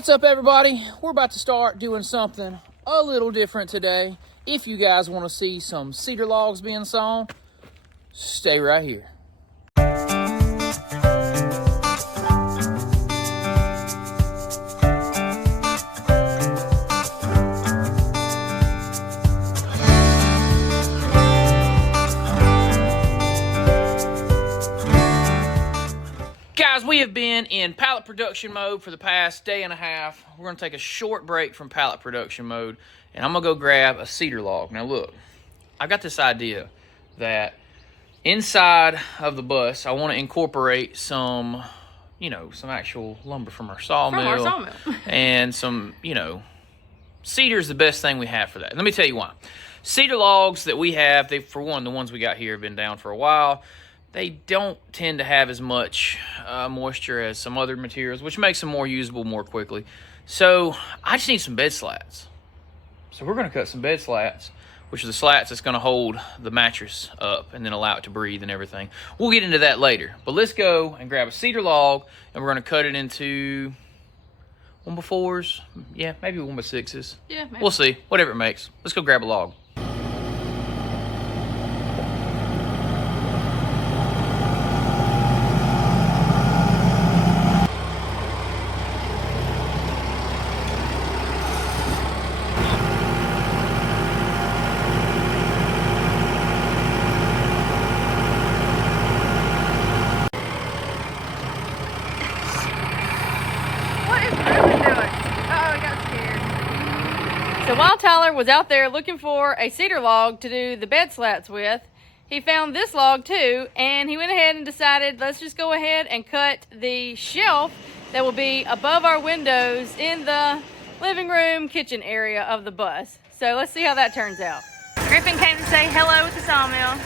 What's up, everybody? We're about to start doing something a little different today. If you guys want to see some cedar logs being sawn, stay right here. Guys, we have been in pallet production mode for the past day and a half. We're going to take a short break from pallet production mode, and I'm going to go grab a cedar log. Now look, I got this idea that inside of the bus, I want to incorporate some, some actual lumber from our sawmill. And some, cedar's the best thing we have for that. Let me tell you why. Cedar logs that we have, for one, the ones we got here have been down for a while. They don't tend to have as much moisture as some other materials, which makes them more usable more quickly. So I just need some bed slats. So we're going to cut some bed slats, which are the slats that's going to hold the mattress up and then allow it to breathe and everything. We'll get into that later. But let's go and grab a cedar log, and we're going to cut it into 1x4s. Yeah, maybe 1x6s. Yeah, maybe. We'll see. Whatever it makes. Let's go grab a log. So while Tyler was out there looking for a cedar log to do the bed slats with, he found this log too, and he went ahead and decided, let's just go ahead and cut the shelf that will be above our windows in the living room, kitchen area of the bus. So let's see how that turns out. Griffin came to say hello at the sawmill.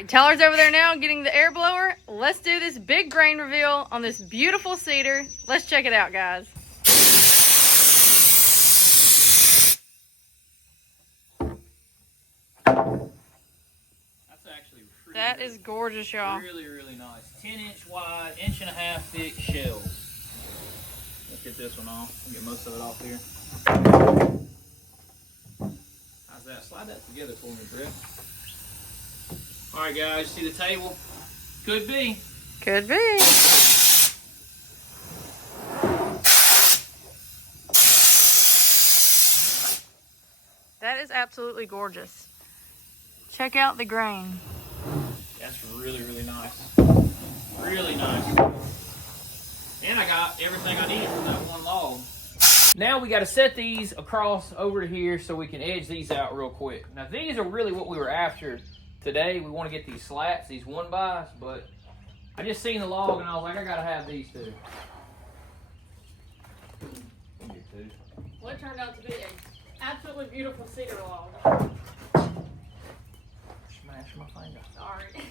right, Tyler's over there now getting the air blower. Let's do this big grain reveal on this beautiful cedar. Let's check it out, guys. That's actually That is gorgeous, y'all. really, really nice. 10-inch wide, 1.5-inch thick shells. Let's get this one off. I'll get most of it off here. How's that? Slide that together for me, Britt. All right, guys, see the table? Could be. Could be. That is absolutely gorgeous. Check out the grain. That's really, really nice. Really nice. And I got everything I needed from that one log. Now we got to set these across over to here so we can edge these out real quick. Now these are really what we were after today. We want to get these slats, these 1-bys, but I just seen the log and I was like, I got to have these too. Well, it turned out to be an absolutely beautiful cedar log. Smash my finger. Sorry.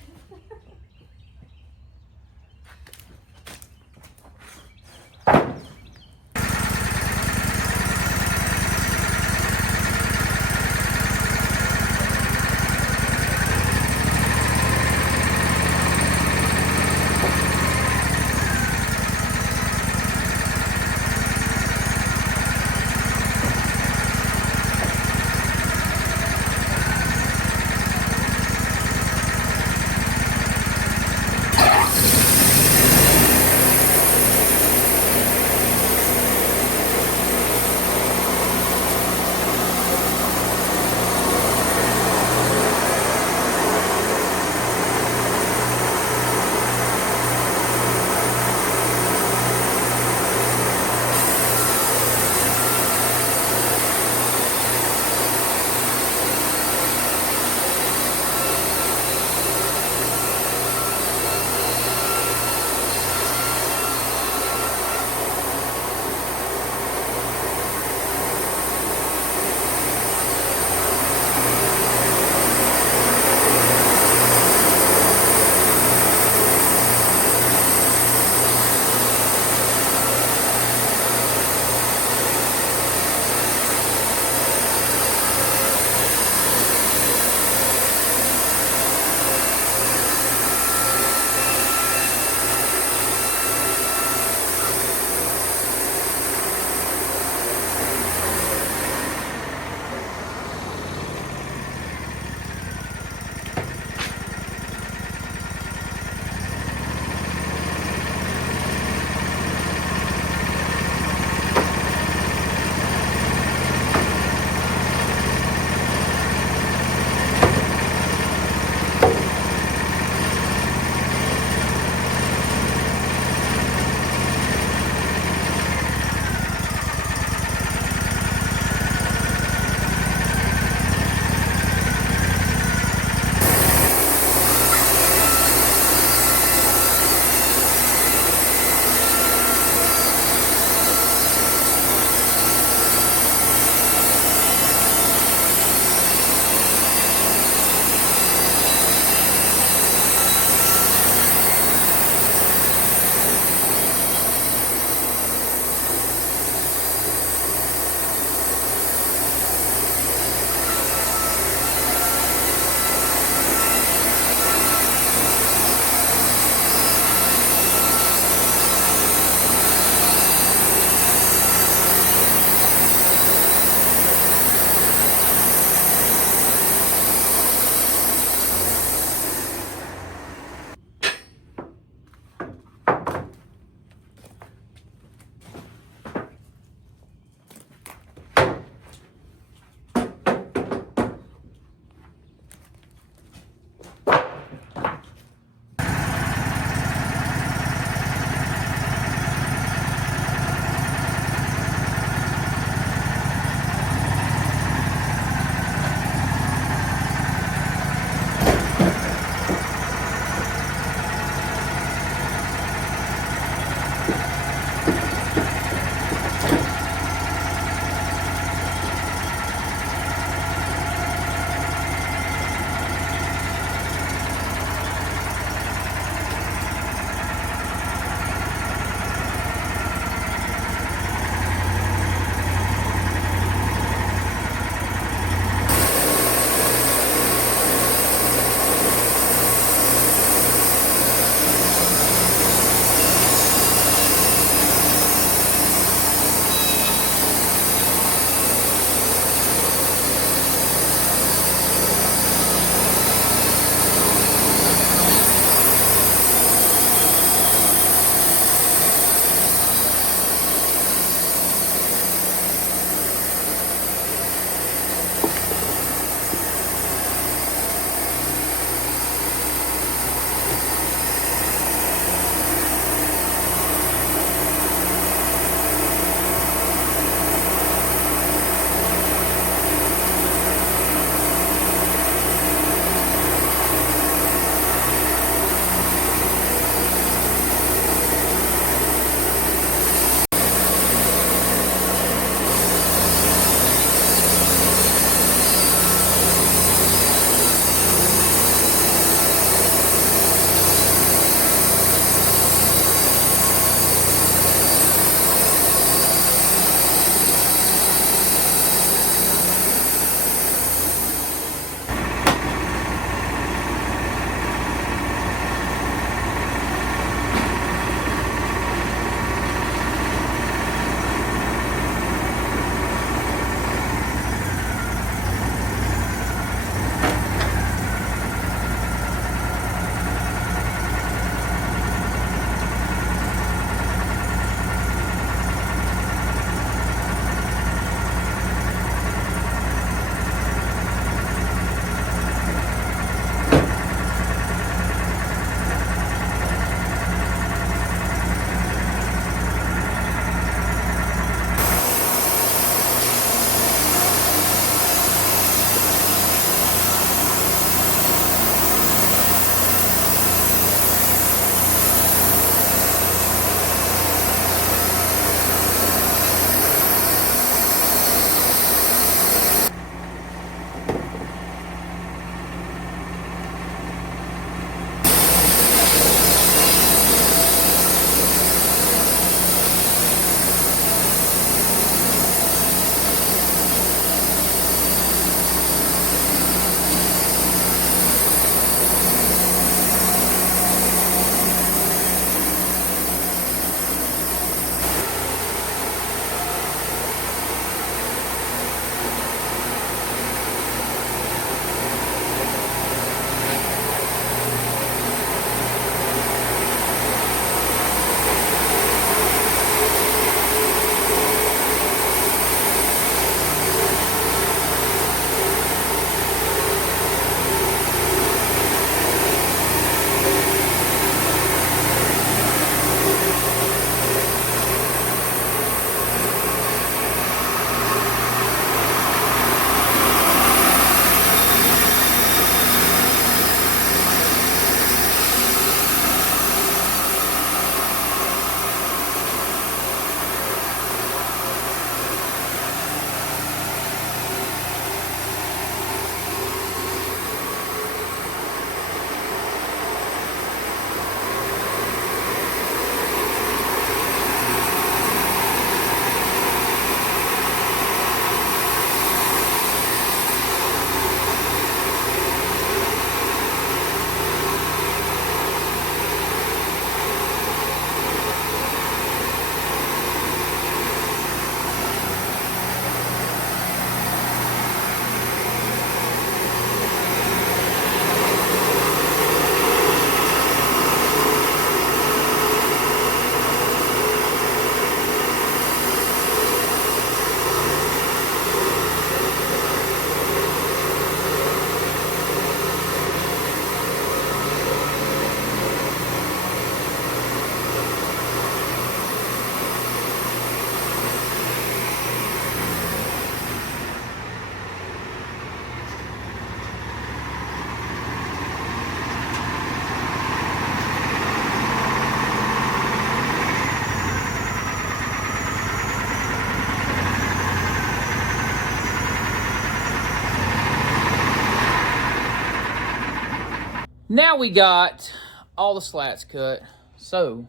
Now we got all the slats cut, so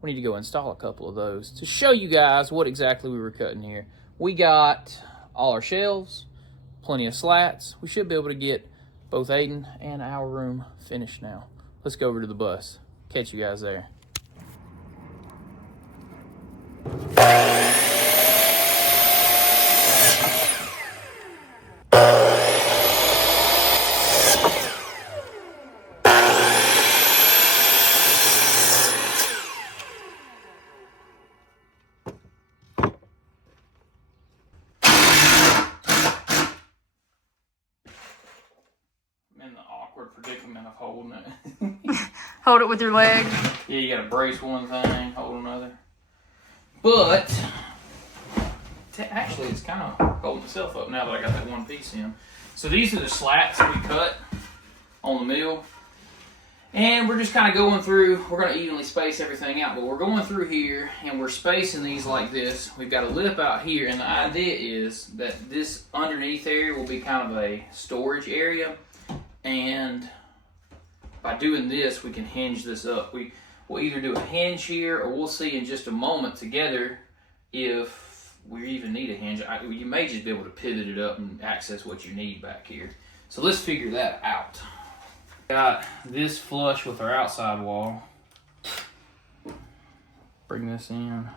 we need to go install a couple of those to show you guys what exactly we were cutting here. We got all our shelves, plenty of slats. We should be able to get both Aiden and our room finished now. Let's go over to the bus. Catch you guys there. In the awkward predicament of holding it. Hold it with your leg. Yeah, you gotta brace one thing, hold another. But actually, it's kind of holding itself up now that I got that one piece in. So these are the slats we cut on the mill, and we're just kind of going through. We're going to evenly space everything out, but we're going through here and we're spacing these like this. We've got a lip out here, and the idea is that this underneath area will be kind of a storage area. And by doing this, we can hinge this up. We'll either do a hinge here, or we'll see in just a moment together if we even need a hinge. You may just be able to pivot it up and access what you need back here. So let's figure that out. Got this flush with our outside wall. Bring this in.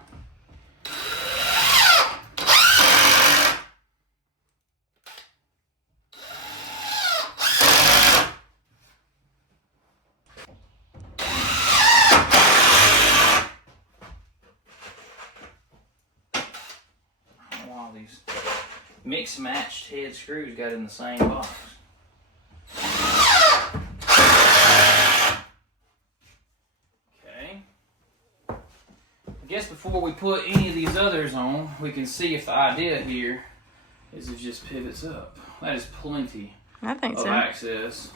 These mixed matched head screws got in the same box. Okay. I guess before we put any of these others on, we can see if the idea here is it just pivots up. That is plenty of access.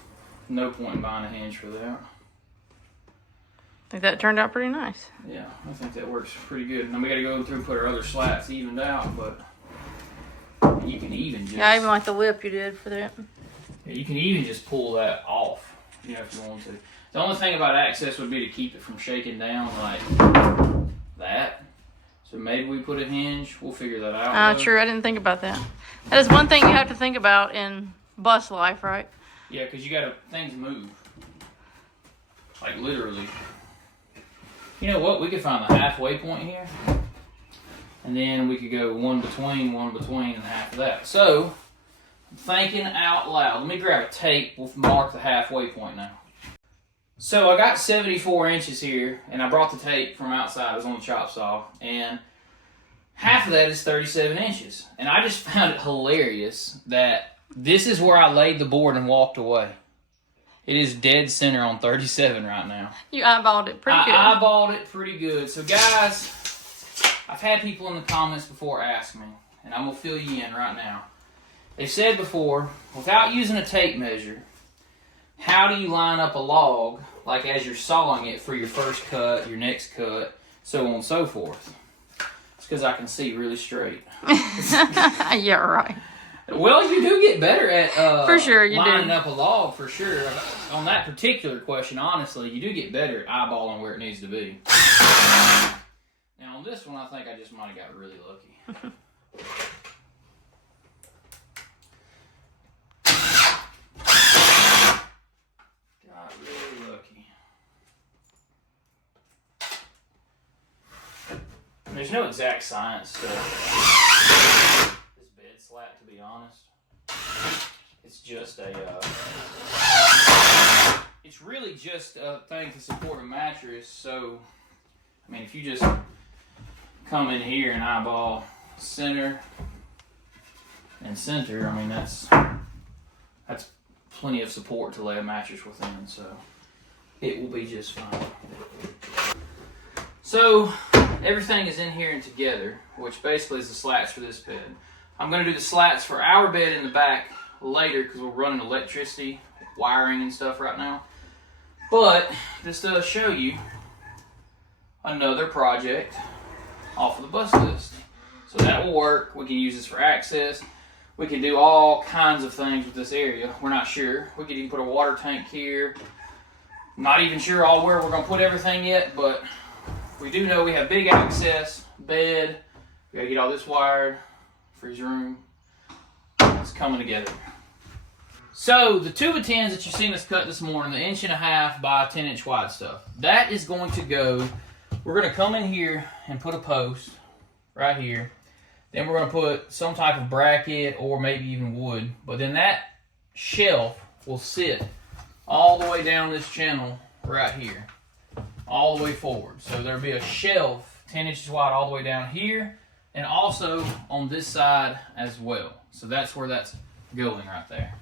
No point in buying a hinge for that. I think that turned out pretty nice. Yeah, I think that works pretty good. Now we got to go through and put our other slats evened out, but you can even just... Yeah, I even like the lip you did for that. Yeah, you can even just pull that off, you know, if you want to. The only thing about access would be to keep it from shaking down like that. So maybe we put a hinge. We'll figure that out. Oh, true. I didn't think about that. That is one thing you have to think about in bus life, right? Yeah, because you got to... Things move. Like, literally. You know what? We could find the halfway point here. And then we could go one between, and half of that. So, I'm thinking out loud. Let me grab a tape. We'll mark the halfway point now. So, I got 74 inches here, and I brought the tape from outside. It was on the chop saw. And half of that is 37 inches. And I just found it hilarious that this is where I laid the board and walked away. It is dead center on 37 right now. You eyeballed it pretty good. I eyeballed it pretty good. So, guys... I've had people in the comments before ask me, and I'm going to fill you in right now. They've said before, without using a tape measure, how do you line up a log, like as you're sawing it for your first cut, your next cut, so on and so forth? It's because I can see really straight. Yeah, right. Well, you do get better at for sure, lining up a log, for sure. On that particular question, honestly, you do get better at eyeballing where it needs to be. Now on this one, I think I just might have got really lucky. Got really lucky. There's no exact science to this bed slat, to be honest. It's just it's really just a thing to support a mattress. So, I mean, if you just come in here and eyeball center and center, I mean, that's plenty of support to lay a mattress within, so it will be just fine. So everything is in here and together, which basically is the slats for this bed. I'm going to do the slats for our bed in the back later because we're running electricity, wiring and stuff right now. But this does show you another project off of the bus list. So that will work. We can use this for access. We can do all kinds of things with this area. We're not sure. We could even put a water tank here. Not even sure all where we're gonna put everything yet, but we do know we have big access, bed. We gotta get all this wired, freezer room. It's coming together. So the 2x10s that you've seen us cut this morning, the 1.5" by 10" wide stuff, that is going to go. We're gonna come in here and put a post right here. Then we're gonna put some type of bracket or maybe even wood. But then that shelf will sit all the way down this channel right here, all the way forward. So there'll be a shelf 10 inches wide all the way down here, and also on this side as well. So that's where that's going right there.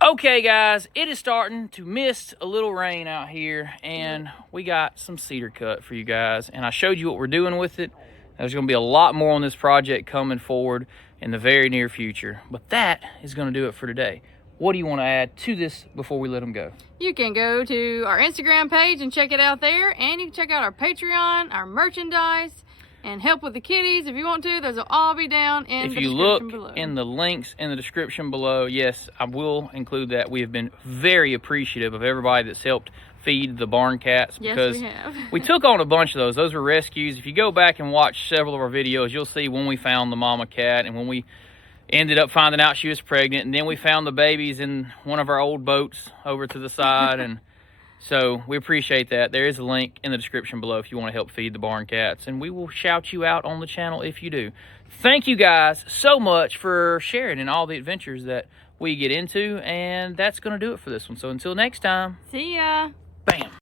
Okay guys, it is starting to mist a little rain out here, and we got some cedar cut for you guys, and I showed you what we're doing with it. There's going to be a lot more on this project coming forward in the very near future, but that is going to do it for today. What do you want to add to this before we let them go? You can go to our Instagram page and check it out there, and you can check out our Patreon, our merchandise, and help with the kitties if you want to. Those will all be down in the description below. If you look in the links in the description below, yes, I will include that. We have been very appreciative of everybody that's helped feed the barn cats, because yes, we have. We took on a bunch of those. Those were rescues. If you go back and watch several of our videos, you'll see when we found the mama cat and when we ended up finding out she was pregnant, and then we found the babies in one of our old boats over to the side. And so we appreciate that. There is a link in the description below if you want to help feed the barn cats, and we will shout you out on the channel if you do. Thank you guys so much for sharing in all the adventures that we get into, and that's going to do it for this one. So until next time. See ya. Bam.